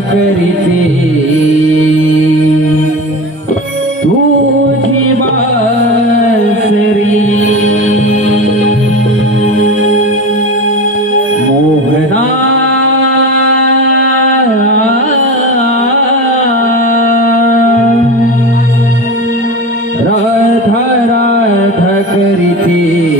करीते. तुझी बासरी मोहना. राधा राधा करीते.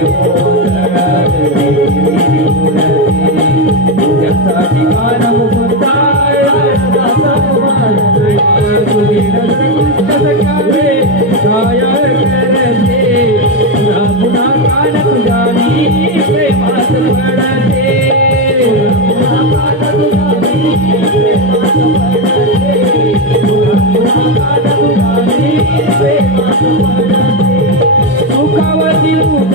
you.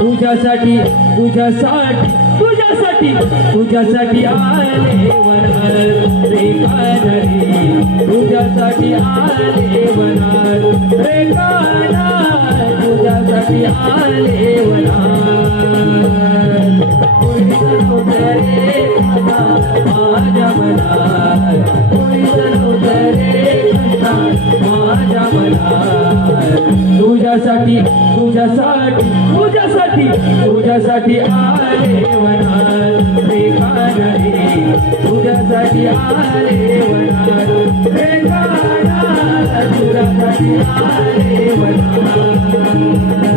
तुझ्यासाठी तुझ्यासाठी तुझ्यासाठी तुझ्यासाठी आले वनाल रे कानरी तुझ्यासाठी आले वनाल रे का तुझ्यासाठी तुझ्यासाठी तुझ्यासाठी तुझ्यासाठी आले वनात तुझ्यासाठी आले वनात तुझ्यासाठी आले वनात